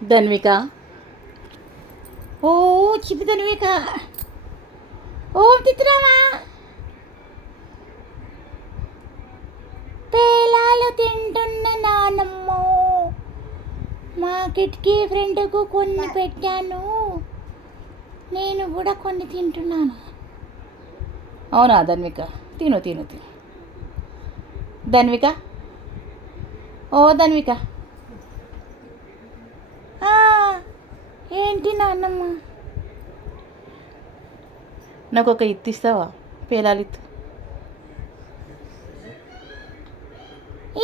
ధన్విక. ఓ చిప్పి ధన్విక. ఓ తిత్తురామా. పేలాలు తింటున్న నానమ్మ మా కిటికీ ఫ్రెండ్కు కొన్ని పెట్టాను, నేను కూడా కొన్ని తింటున్నాను. అవునా ధన్విక? తిను తిను తిను. ధన్విక. ఓ ధన్విక. ఏంటి నాన్నమ్మ? నాకు ఒక ఇత్తు ఇస్తావా? పేలాలు ఇత్తు.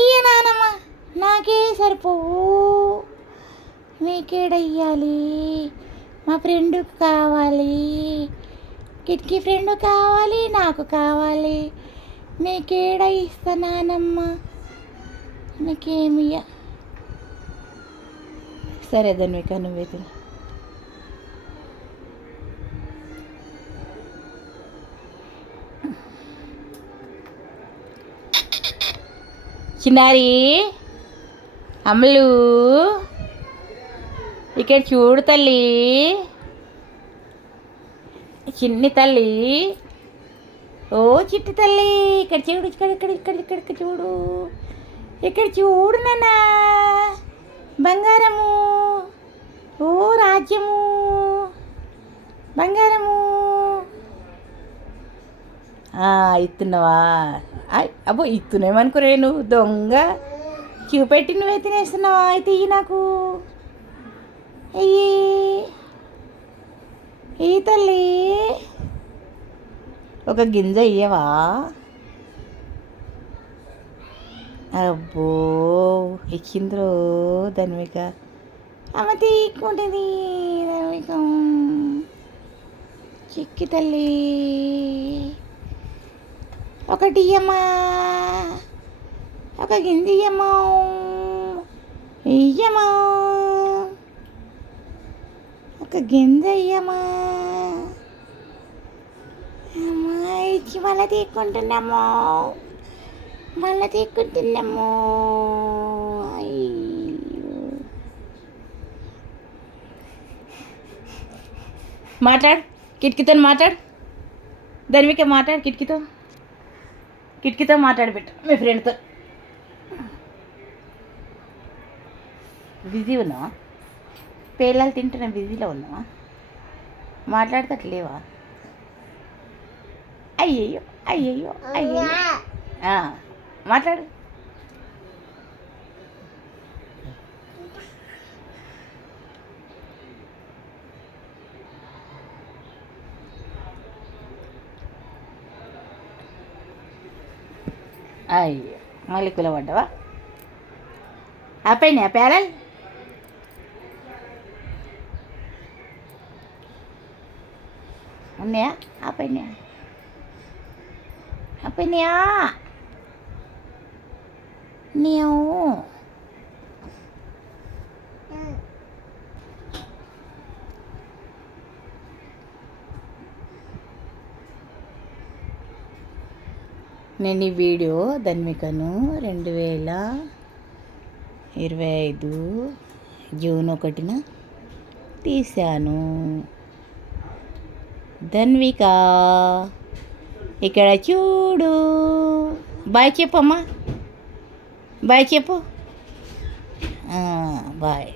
ఇయ్య నానమ్మ, నాకే సరిపోవు, మీకేడయ్యాలి? మా ఫ్రెండ్కి కావాలి, కిటికీ ఫ్రెండ్ కావాలి, నాకు కావాలి, మీకేడ ఇస్తా నానమ్మ, నీకేమియ్య. సరే ధన్విక, నువ్వే తిను. చిన్నారి అమ్ములు, ఇక్కడ చూడు తల్లి, చిన్ని తల్లి. ఓ చిట్టి తల్లి, ఇక్కడ చూడు, ఇక్కడ ఇక్కడ ఇక్కడ ఇక్కడ ఇక్కడ చూడు, ఇక్కడ చూడు నాన్న, బంగారము. ఓ రాజ్యము, బంగారము. ఇస్తున్నావా? అబ్బో, ఇస్తున్నామనుకోరే నువ్వు దొంగ. చూపెట్టి నువ్వే తినేస్తున్నావా? అయితే ఇయ్యి నాకు, అయ్యి ఈ తల్లి, ఒక గింజ ఇయ్యవా? అబ్బో, ఎక్కింద్రో ధన్విక. అమ్మ తీక్కుంటుంది ధన్విక, చిక్కి తల్లి. ఒకటి ఇయ్యమ్మా, ఒక గింజ ఇయ్యమ్మా, ఇయ్యమ్మా, ఒక గింజ ఇయ్యమ్మా. అమ్మా ఇచ్చి మళ్ళీ తీక్కుంటున్నామో, మళ్ళీ తీక్కుంటున్నామో. మాట్లాడు, కిటికీతో మాట్లాడు ధన్విక, మాట్లాడు కిటికీతో, కిటికీతో మాట్లాడిపెట్టు మీ ఫ్రెండ్తో. బిజీ ఉన్నావా? పేలాలు తింటున్నా, బిజీలో ఉన్నావా? మాట్లాడతట్లేవా? అయ్యయ్యో అయ్యయ్యో అయ్యయ్యో. మాట్లాడు. అయ్యో, మళ్ళీ కులబడ్డావా? ఆపైనా పేలాలు? ఉన్నాయా? ఆపైనా ఆపైనాయా? నీవు నేను ఈ వీడియో ధన్వికను 2025 జూన్ 1న తీశాను. ధన్విక, ఇక్కడ చూడు. బాయ్ చెప్పమ్మా, బాయ్ చెప్పు. బాయ్.